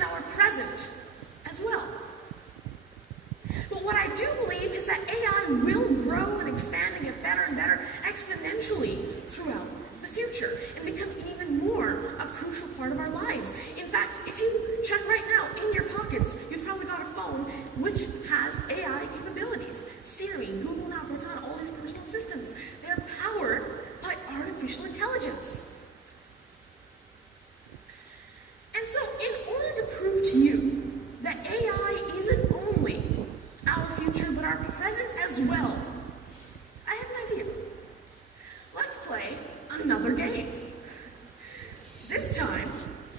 affect our present as well. But what I do believe is that AI will grow and expand and get better and better exponentially throughout the future and become even more a crucial part of our lives. In fact, if you check right now in your pockets, you've probably got a phone which has AI capabilities. Siri, Google Now, Cortana, all these personal assistants, they're powered by artificial intelligence. And so in order to prove to you that AI isn't only our future but our present as well, I have an idea. Let's play another game. This time,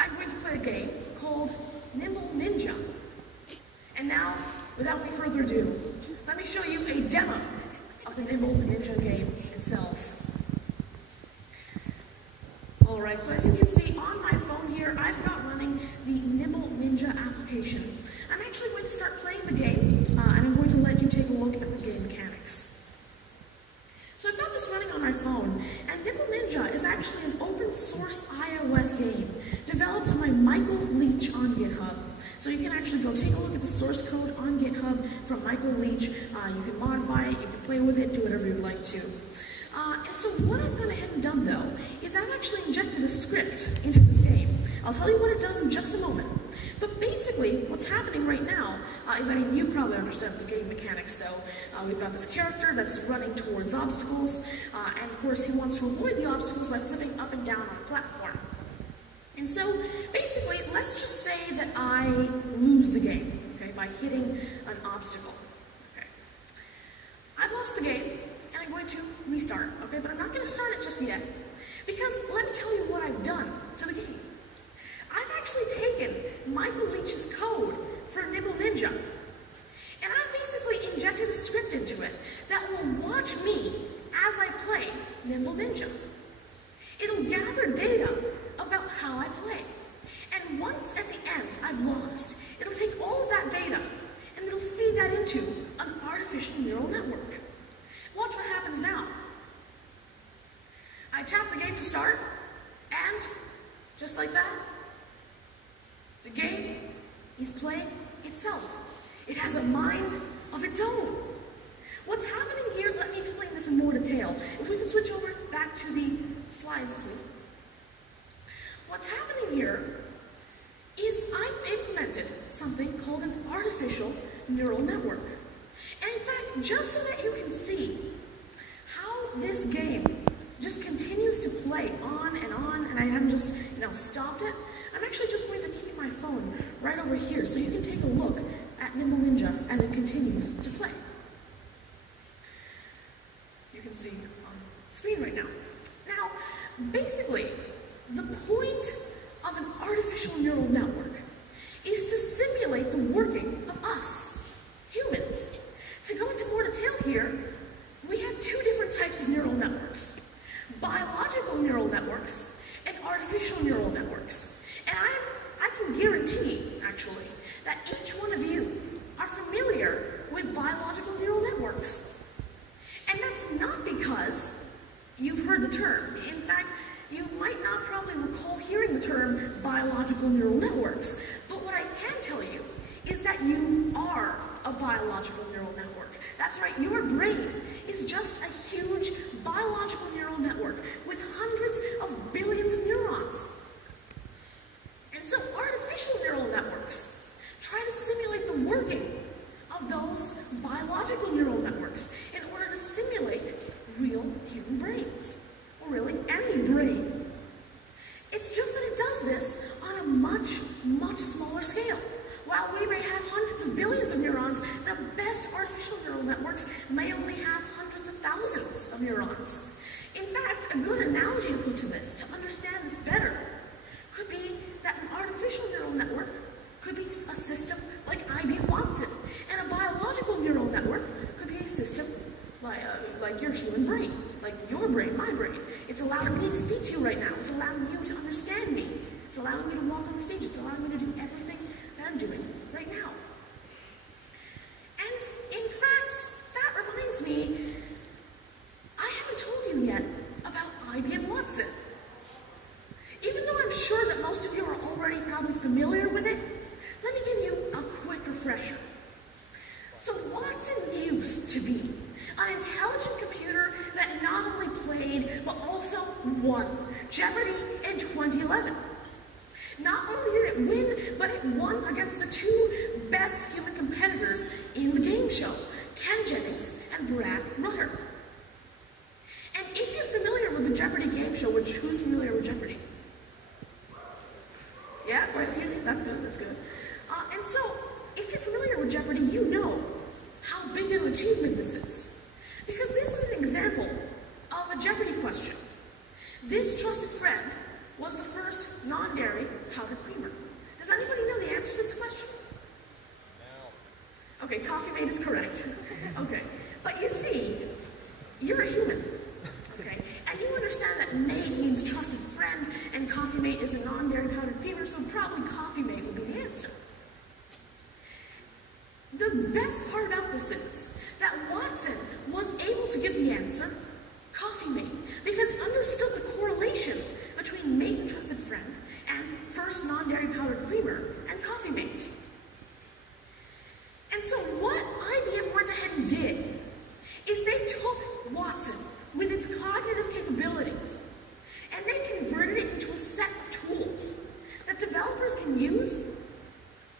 I'm going to play a game called Nimble Ninja. And now, without any further ado, let me show you a demo of the Nimble Ninja game itself. Alright, so as you can see on my phone here, I've got running the Nimble Ninja application. I'm actually going to start playing the game, and I'm going to let you take a look at the game mechanics. So I've got this running on my phone, and Nimble Ninja is actually an open source iOS game developed by Michael Leach on GitHub. So you can actually go take a look at the source code on GitHub from Michael Leach. You can modify it, you can play with it, do whatever you'd like to. And so what I've gone ahead and done though, is I've actually injected a script into this game. I'll tell you what it does in just a moment. But basically, what's happening right now is, you probably understand the game mechanics though. We've got this character that's running towards obstacles, and of course he wants to avoid the obstacles by flipping up and down on a platform. And so, basically, let's just say that I lose the game, okay, by hitting an obstacle. Okay. I've lost the game, and I'm going to restart, okay, but I'm not going to start it just yet, because let me tell you what I've done to the game. I've actually taken Michael Leach's code for Nimble Ninja, and I've basically injected a script into it that will watch me as I play Nimble Ninja. It'll gather data about how I play, and once at the end I've lost, it'll take all of that data and it'll feed that into an artificial neural network. Watch what happens now. I tap the game to start, and just like that, the game is playing itself. It has a mind of its own. What's happening here, let me explain this in more detail. If we could switch over back to the slides, please. What's happening here is I've implemented something called an artificial neural network. And in fact, just so that you can see how this game just continues to play on, and I haven't just, stopped it, I'm actually just going to keep my phone right over here so you can take a look at Nimble Ninja as it continues to play. You can see on the screen right now. Now, basically, the point of an artificial neural network is to simulate the working of us, humans. To go into more detail here, we have two different types of neural networks: biological neural networks and artificial neural networks. And I can guarantee, actually, that each one of you are familiar with biological neural networks. And that's not because you've heard the term. In fact, you might not probably recall hearing the term biological neural networks, but what I can tell you is that you are a biological neural network. That's right, your brain is just a huge biological neural network with hundreds of billions of neurons. And so artificial neural networks try to simulate the working of those biological neural networks in order to simulate real human brains, or really any brain. It's just that it does this on a much, much smaller scale. While we may have hundreds of billions of neurons, the best artificial neural networks may only have hundreds of thousands of neurons. In fact, a good analogy to put to this, to understand this better, could be that an artificial neural network could be a system like IBM Watson, and a biological neural network could be a system like your human brain, like your brain, my brain. It's allowing me to speak to you right now. It's allowing you to understand me. It's allowing me to walk on the stage. It's allowing me to do everything that I'm doing right now. And in fact, that reminds me, I haven't told you yet about IBM Watson. Even though I'm sure that most of you are already probably familiar with it, let me give you a quick refresher. So Watson used to be an intelligent computer that not only played, but also won Jeopardy in 2011. Not only did it win, but it won against the two best human competitors in the game show, Ken Jennings and Brad Rutter. And if you're familiar with the Jeopardy game show, which who's familiar with Jeopardy? Yeah, quite a few. That's good, that's good. And so, if you're familiar with Jeopardy, you know how big an achievement this is. Because this is an example of a Jeopardy question. This trusted friend was the first non-dairy powdered creamer. Does anybody know the answer to this question? No. Okay, Coffee Mate is correct. Okay, but you see, you're a human. Okay, and you understand that mate means trusted friend, and Coffee Mate is a non-dairy powdered creamer, so probably Coffee Mate would be the answer. The best part about this is that Watson was able to give the answer, Coffee Mate, because it understood the correlation between mate and trusted friend and first non-dairy powdered creamer and Coffee Mate. And so what IBM went ahead and did is they took Watson with its cognitive capabilities and they converted it into a set of tools that developers can use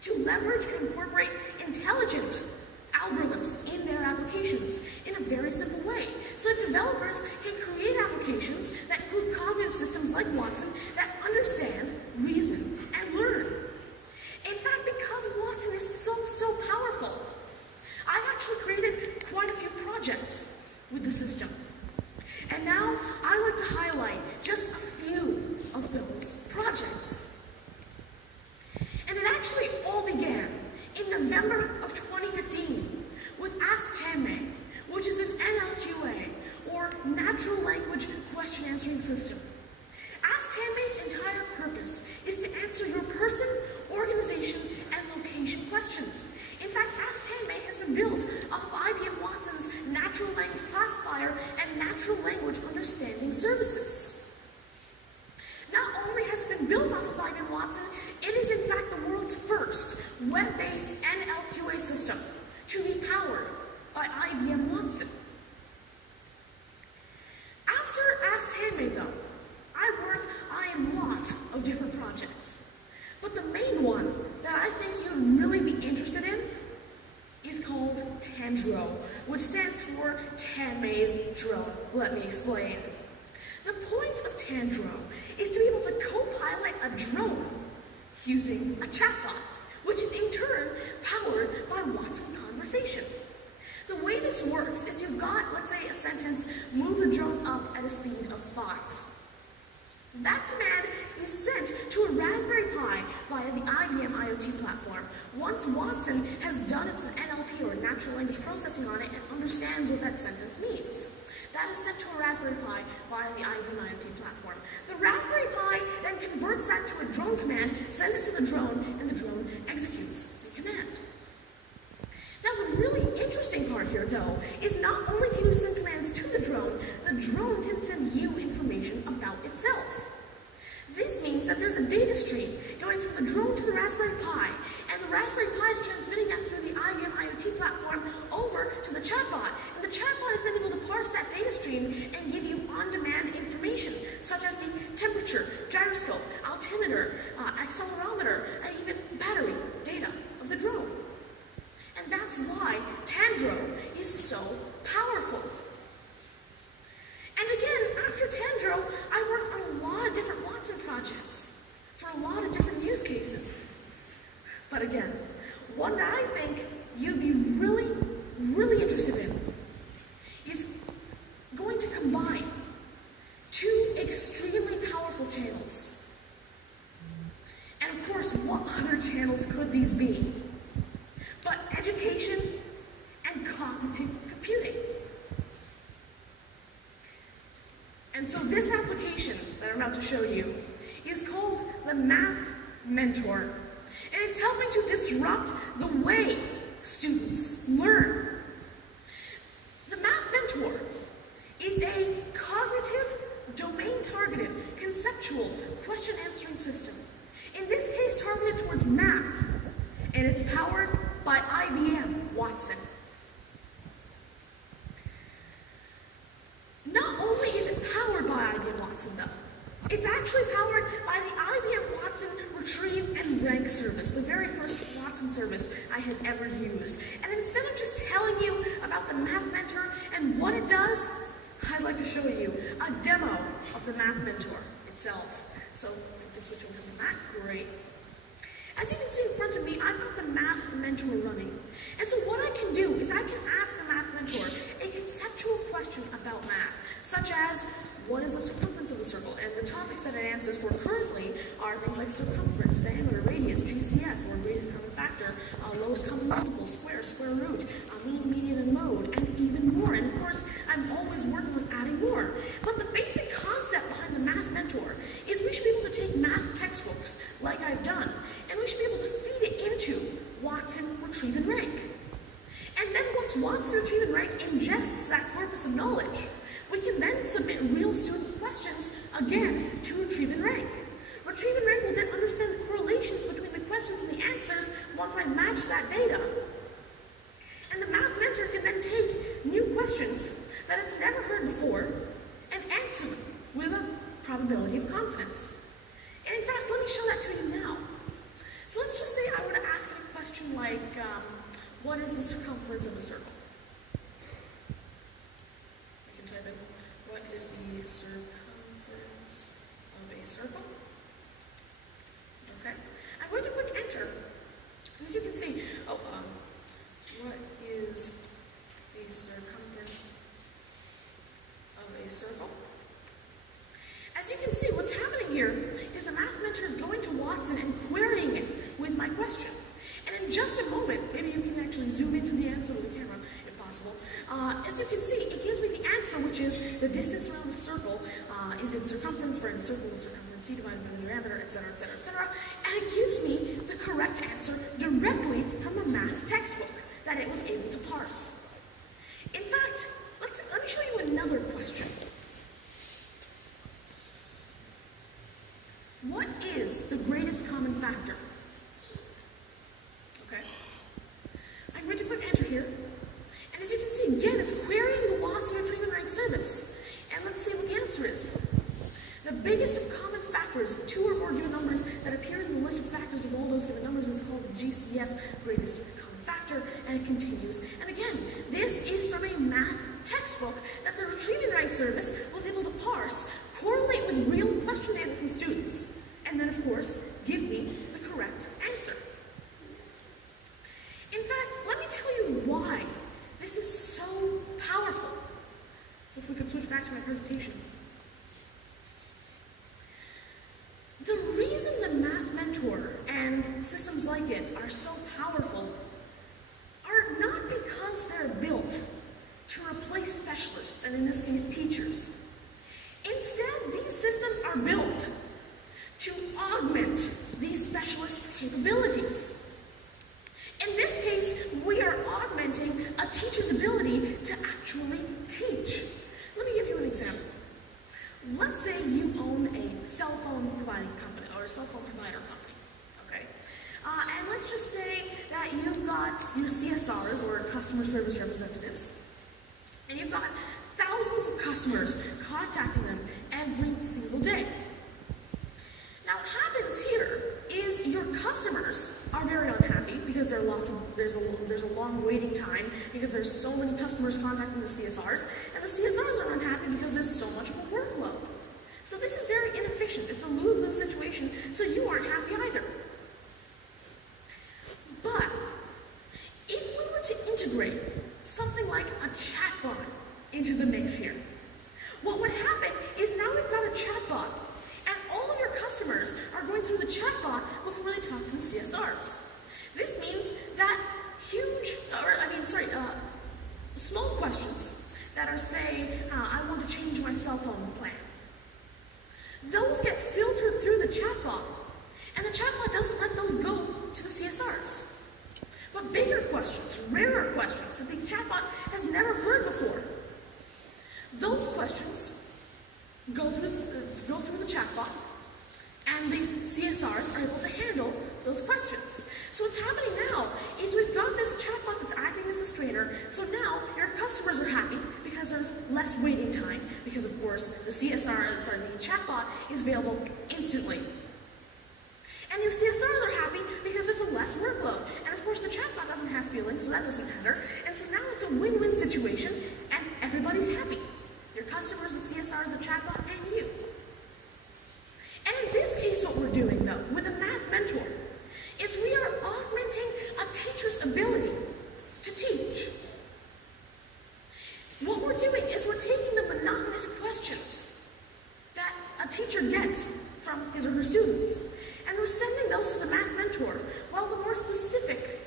to leverage and incorporate intelligent algorithms in their applications in a very simple way. So that developers can create applications that include cognitive systems like Watson that understand, reason, and learn. In fact, because Watson is so powerful, I've actually created quite a few projects with the system. And now I'd like to highlight just a few of those projects. And it actually all began in November of 2015 with Ask Tanmay, which is an NLQA, or Natural Language Question Answering System. Ask Tanmay's entire purpose is to answer your person, organization, and location questions. In fact, Ask Tanmay has been built off of IBM Watson's Natural Language Classifier and Natural Language Understanding services. Not only has it been built off of IBM Watson, it is in fact the world's first web-based NLQA system to be powered by IBM Watson. After Ask Tanmay, though, I worked on a lot of different projects. But the main one that I think you'd really be interested in is called Tandro, which stands for Tanmay's drone. Let me explain. The point of Tandro is to be able to co-pilot a drone using a chatbot, which is in turn powered by Watson Conversation. The way this works is you've got, let's say, a sentence, move the drone up at a speed of 5. That command is sent to a Raspberry Pi via the IBM IoT platform. Once Watson has done its NLP, or natural language processing, on it and understands what that sentence means, that is sent to a Raspberry Pi via the IBM IoT platform. The Raspberry Pi then converts that to a drone command, sends it to the drone, and the drone executes the command. Now, the really interesting part here, though, is not only can you send commands to the drone can send you information about itself. This means that there's a data stream going from the drone to the Raspberry Pi, and the Raspberry Pi is transmitting that through the IBM IoT platform over to the chatbot. And the chatbot is then able to parse that data stream and give you on-demand information, such as the temperature, gyroscope, altimeter, accelerometer, and even battery data of the drone. And that's why Tandro is so powerful. And again, after Tandro, I worked on a lot of different Watson projects for a lot of different use cases. But again, one that I think you'd be really interested in is going to combine two extremely powerful channels. And of course, what other channels could these be but education and cognitive computing? And so this application that I'm about to show you is called the Math Mentor. And it's helping to disrupt the way students learn. The Math Mentor is a cognitive, domain-targeted, conceptual question-answering system. In this case, targeted towards math. and it's powered by IBM Watson. Not only is it powered by IBM Watson, though, it's actually powered by the IBM Watson Retrieve and Rank service, the very first Watson service I had ever used. And instead of just telling you about the Math Mentor and what it does, I'd like to show you a demo of the Math Mentor itself. So if we can switch over to the Mac, great. As you can see in front of me, I've got the Math Mentor running. And so what I can do is I can ask the Math Mentor a conceptual question about math, such as, what is the circumference of a circle? And the topics that it answers for currently are things like circumference, diameter, radius, GCF, or greatest common factor, lowest common multiple, square, square root, mean, median, and mode, and even more. And of course, I'm always working on adding more. But the basic concept behind the Math Mentor is we should be able to take math textbooks, like I've done, and we should be able to feed it into Watson Retrieve and Rank. And then once Watson Retrieve and Rank ingests that corpus of knowledge, we can then submit real student questions, again, to Retrieve and Rank. Retrieve and Rank will then understand the correlations between the questions and the answers once I match that data. And the Math Mentor can then take new questions that it's never heard before and answer them with a probability of confidence. And in fact, let me show that to you now. So let's just say I were to ask it a question like, what is the circumference of a circle? I can type in, what is the circumference of a circle? Okay. I'm going to click enter. As you can see, what is the circumference of a circle? As you can see, what's happening here is the Math Mentor is going to Watson and querying it with my question. And in just a moment, maybe you can actually zoom into the answer with the camera, if possible. As you can see, it gives me the answer, which is the distance around a circle is its circumference. For a circle, the circumference c divided by the diameter, etc., etc., etc. And it gives me the correct answer directly from a math textbook that it was able to parse. In fact, let me show you another question. What is the greatest common factor? Okay. I'm going to click enter here. And as you can see, again, it's querying the Watson Retrieve and Rank service. And let's see what the answer is. The biggest of common factors of two or more given numbers that appears in the list of factors of all those given numbers is called the GCF, greatest common factor, and it continues. And again, this is from a math textbook that the Retrieve and Rank service was able to parse, correlate with real question data from students, and then, of course, give me the correct answer. In fact, let me tell you why this is so powerful. So if we could switch back to my presentation. The reason the Math Mentor and systems like it are so powerful are not because they're built to replace specialists, and in this case, teachers. Instead, these systems are built to augment these specialists' capabilities. In this case, we are augmenting a teacher's ability to actually teach. Let me give you an example. Let's say you own a cell phone providing company, or a cell phone provider company, okay? And let's just say that you've got your CSRs, or customer service representatives, and you've got thousands of customers contacting them every single day. Now, what happens here is your customers are very unhappy because there's a long waiting time because there's so many customers contacting the CSRs, and the CSRs are unhappy because there's so much of a workload. So this is very inefficient. It's a lose-lose situation, so you aren't happy either. But if we were to integrate something like a chatbot into the mix here, what would happen is now we've got a chatbot, and all of your customers are going through the chatbot before they talk to the CSRs. This means that small questions that are, say, I want to change my cell phone plan. Those get filtered through the chatbot, and the chatbot doesn't let those go to the CSRs. But bigger questions, rarer questions that the chatbot has never heard before, those questions go through the chatbot, And the CSRs are able to handle those questions. So what's happening now is we've got this chatbot that's acting as the strainer. So now your customers are happy because there's less waiting time. Because of course the the chatbot is available instantly. And your CSRs are happy because there's a less workload. And of course the chatbot doesn't have feelings, so that doesn't matter. And so now it's a win-win situation and everybody's happy. Your customers, the CSRs, the chatbot, and you. And in this case, what we're doing, though, with a math mentor, is we are augmenting a teacher's ability to teach. What we're doing is we're taking the monotonous questions that a teacher gets from his or her students, and we're sending those to the math mentor, while the more specific,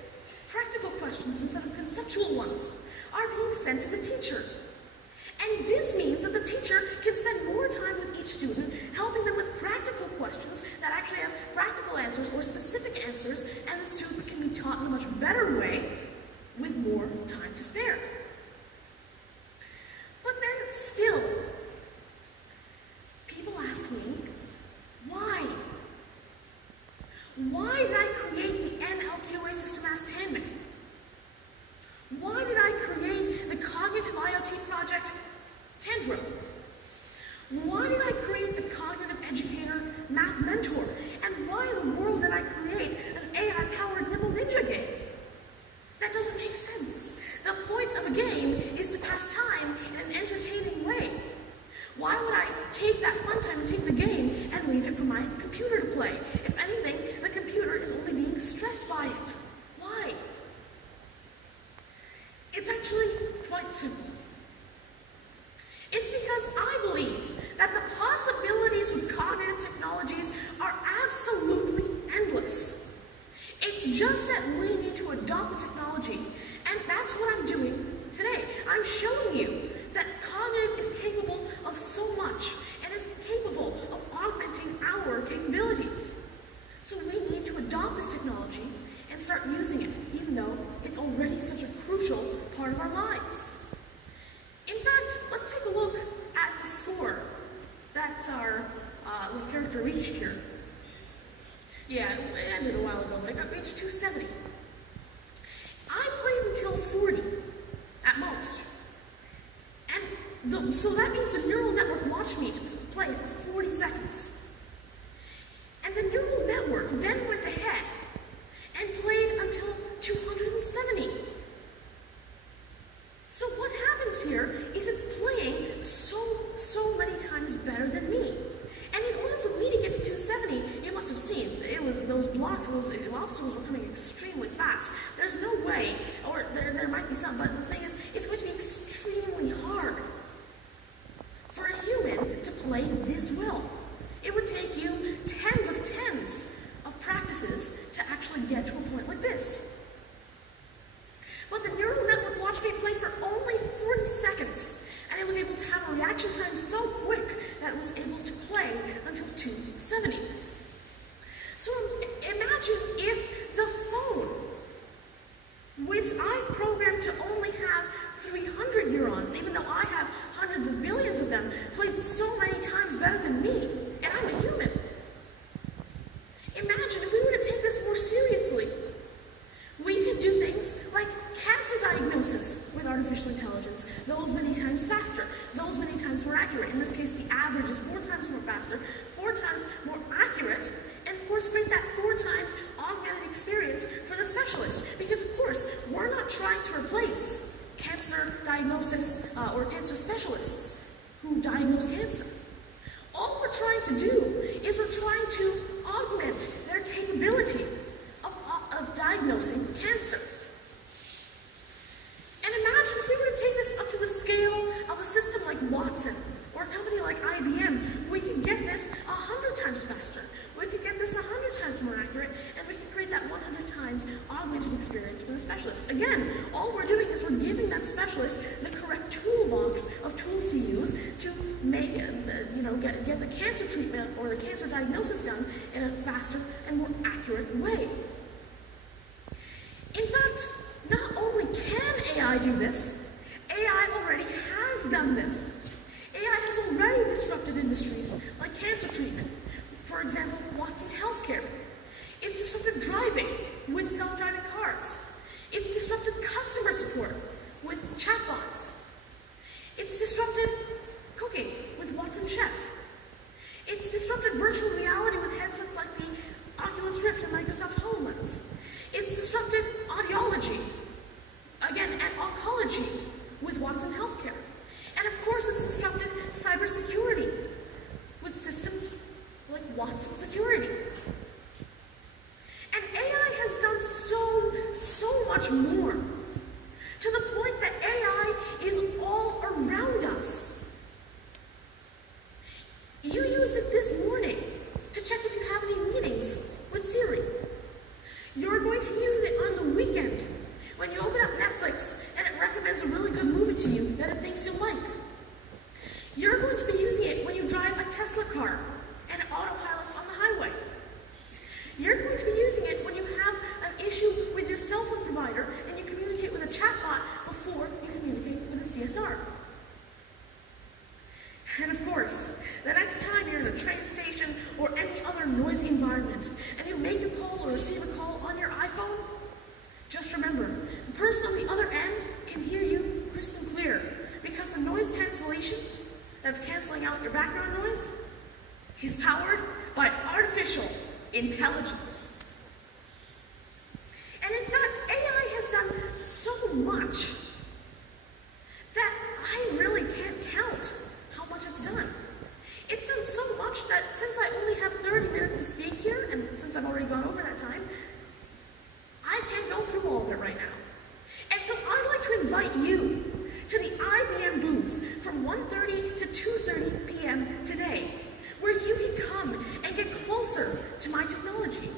practical questions instead of conceptual ones are being sent to the teacher. And this means that the teacher can spend more time with each student, helping them with practical questions that actually have practical answers or specific answers, and the students can be taught in a much better way with more time to spare. But then still, people ask me, why? Why did I create the NLQA system as Tanmay? Why did I create the Cognitive IoT project Tandro? Why did I create the Cognitive Educator Math Mentor? And why in the world did I create an AI-powered Nibble Ninja game? That doesn't make sense. The point of a game is to pass time in an entertaining way. Why would I take that fun time and take the game and leave it for my computer to play? If anything, the computer is only being stressed by it. Why? It's actually quite simple. It's because I believe that the possibilities with cognitive technologies are absolutely endless. It's just that we need to adopt the technology, and that's what I'm doing today. I'm showing you that cognitive is capable of so much, and is capable of augmenting our capabilities. So we need to adopt this technology and start using it, even though it's already such a crucial part of our lives. In fact, let's take a look at the score that our little character reached here. Yeah, it ended a while ago, but I got reached 270. I played until 40, at most. And so that means the neural network watched me to play for 40 seconds. And the neural network then went ahead and played until 270. So what happens here is it's playing so many times better than me. And in order for me to get to 270, you must have seen, those obstacles were coming extremely fast. There's no way, or there might be some, but the thing is, it's going to be extremely hard for a human to play this well. It would take you tens of practices to actually get to a point like this. But the neural network watched me play for only 40 seconds, and it was able to have a reaction time so quick that it was able to play until 270. So imagine if the phone, which I've programmed to only have 300 neurons, even though I have hundreds of billions of them, played so many times better than me, and I'm a human. Imagine if we were to take this more seriously. We could do things like cancer diagnosis with artificial intelligence, those many times faster, those many times more accurate. In this case, the average is 4 times more faster, 4 times more accurate, and of course create that 4 times augmented experience for the specialist. Because of course, we're not trying to replace cancer diagnosis or cancer specialists who diagnose cancer. All we're trying to do is we're trying to augment their capability of diagnosing cancer. And imagine if we were to take this up to the scale of a system like Watson, or a company like IBM, we could get this 100 times faster. We could get this 100 times more accurate, and we could create that 100 times augmented experience for the specialist. Again, all we're doing is we're giving that specialist the correct toolbox of tools to use to make, get the cancer treatment or the cancer diagnosis done in a faster and more accurate way. In fact, not only can AI do this, AI already has done this. AI has already disrupted industries like cancer treatment. For example, Watson Healthcare. It's disrupted driving with self-driving cars. It's disrupted customer support with chatbots. It's disrupted cooking with Watson Chef. It's disrupted virtual reality with headsets like the Oculus Rift and Microsoft HoloLens. It's disrupted audiology, again, and oncology with Watson Healthcare. And of course, it's disrupted cybersecurity with systems like Watson Security. And AI has done so much more, to the point that AI is all around us. You used it this morning to check if you have any meetings with Siri. You're going to use it on the weekend when you open up Netflix and it recommends a really good movie to you that it thinks you'll like. You're going to be using it when you drive a Tesla car and it autopilots on the highway. You're going to be using it when you have an issue with your cell phone provider and you communicate with a chatbot before you communicate with a CSR. And of course, the next time you're in a train station or any other noisy environment and you make a call or receive a call on your iPhone, just remember, the person on the other end can hear you crisp and clear, because the noise cancellation that's canceling out your background noise is powered by artificial intelligence. And in fact, AI has done so much that I really can't count how much it's done. It's done so much that since I only have 30 minutes to speak here, and since I've already gone over that time, I can't go through all of it right now. And so I'd like to invite you to the IBM booth from 1:30 to 2:30 p.m. today, where you can come and get closer to my technology.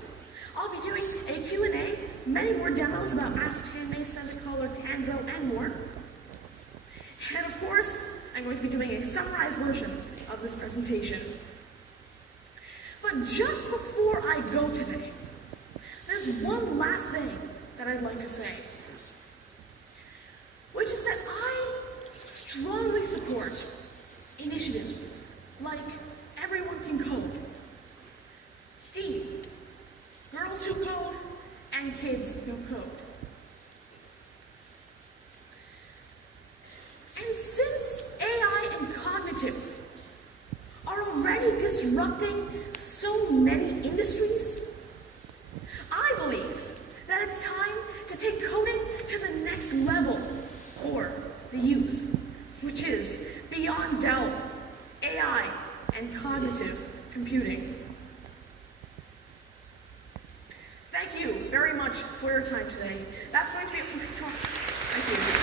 I'll be doing a Q&A, many more demos about Ask Tanmay, Sentacaller, Tanzo, and more. And of course, I'm going to be doing a summarized version of this presentation. But just before I go today, there's one last thing that I'd like to say, which is that I strongly support initiatives like Everyone Can Code, STEAM, Girls Who Code, and Kids Who Code. And since AI and cognitive are already disrupting so many industries, I believe that it's time to take coding to the next level for the youth, which is beyond doubt, AI and cognitive computing. Thank you very much for your time today. That's going to be it for my talk. Thank you.